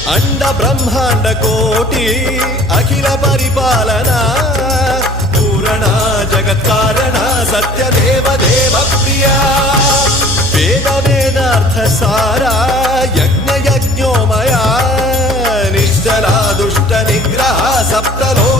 अंड ब्रह्मांड कोटि अखिल परिपालना पूरणा जगत्कारणा सत्यदेव देव प्रिया वेद वेदार्थ सारा यज्ञ यज्ञोमया निश्चला दुष्ट निग्रह सप्तलो